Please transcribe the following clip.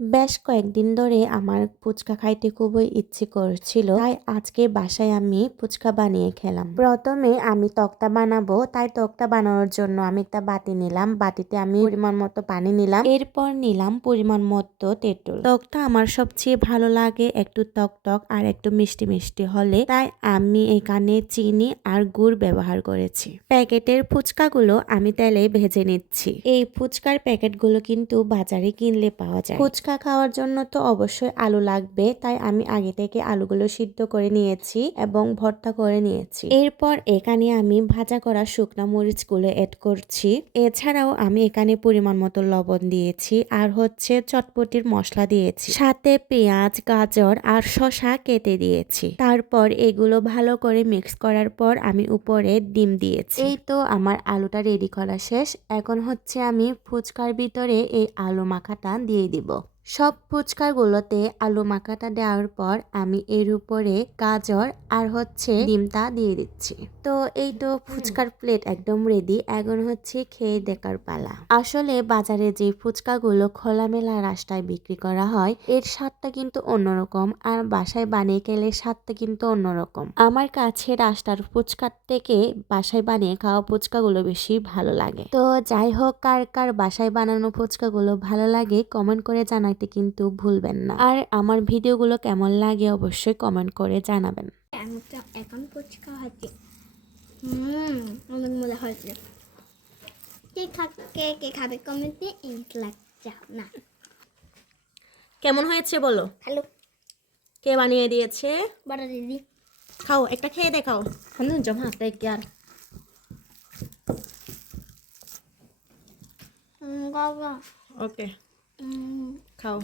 বেশ কয়েকদিন ধরে আমার ফুচকা খাইতে খুবই ইচ্ছে করছিল, তাই আজকে বাসায় আমি ফুচকা বানিয়ে খেলাম। প্রথমে আমি তক্তা বানাবো, তাই তক্তা বানানোর জন্য আমি একটা বাটি নিলাম। বাটিতে আমি পরিমাণ মতো পানি নিলাম, এরপর নিলাম পরিমাণ মতো তেঁতুল। তক্তা আমার সবচেয়ে ভালো লাগে একটু টক টক আর একটু মিষ্টি মিষ্টি হলে, তাই আমি এখানে চিনি আর গুড় ব্যবহার করেছি। প্যাকেটের ফুচকাগুলো আমি তেলে ভেজে নিচ্ছি। এই ফুচকার প্যাকেটগুলো কিন্তু বাজারে কিনলে পাওয়া যায়। ফুচকা খাওয়ার জন্য তো অবশ্যই আলু লাগবে, তাই আমি আগে থেকে আলুগুলো সিদ্ধ করে নিয়েছি এবং ভর্তা করে নিয়েছি। এরপর এখানে আমি ভাজা করা শুকনা মরিচগুলো এড করছি। এছাড়াও আমি এখানে পরিমাণ মতো লবণ দিয়েছি আর হচ্ছে চটপটির মশলা দিয়েছি, সাথে পেঁয়াজ, গাজর আর শসা কেটে দিয়েছি। তারপর এগুলো ভালো করে মিক্স করার পর আমি উপরে ডিম দিয়েছি। এই তো আমার আলুটা রেডি করা শেষ। এখন হচ্ছে আমি ফুচকার ভিতরে এই আলু মাখাটা দিয়ে দিব। সব ফুচকাগুলোতে আলু মাখাটা দেওয়ার পর আমি এর উপরে গাজর আর হচ্ছে ডিমটা দিয়ে দিচ্ছি। তো এই তো ফুচকার প্লেট একদম রেডি। এখন হচ্ছে খেয়ে দেখার পালা। আসলে বাজারে যে ফুচকাগুলো খোলামেলা রাস্তায় বিক্রি করা হয়, এর স্বাদটা কিন্তু অন্যরকম, আর বাসায় বানিয়ে খেলে স্বাদটা কিন্তু অন্যরকম। আমার কাছে রাস্তার ফুচকার থেকে বাসায় বানিয়ে খাওয়া ফুচকাগুলো বেশি ভালো লাগে। তো যাই হোক, কার কার বাসায় বানানো ফুচকাগুলো ভালো লাগে কমেন্ট করে জানাতে কিন্তু ভুলবেন না। আর আমার ভিডিওগুলো কেমন লাগে অবশ্যই কমেন্ট করে জানাবেন। এখন ফুচকা হচ্ছে অনেক মজা হয়েছে। কে খাবে কমেন্টে লাগছে না। কেমন হয়েছে বলো? হ্যালো, কে বানিয়ে দিয়েছে? বড় দিদি। খাও, একটা খেয়ে দেখাও। হানু জমা দেখ আর বাবা ওকে খাও।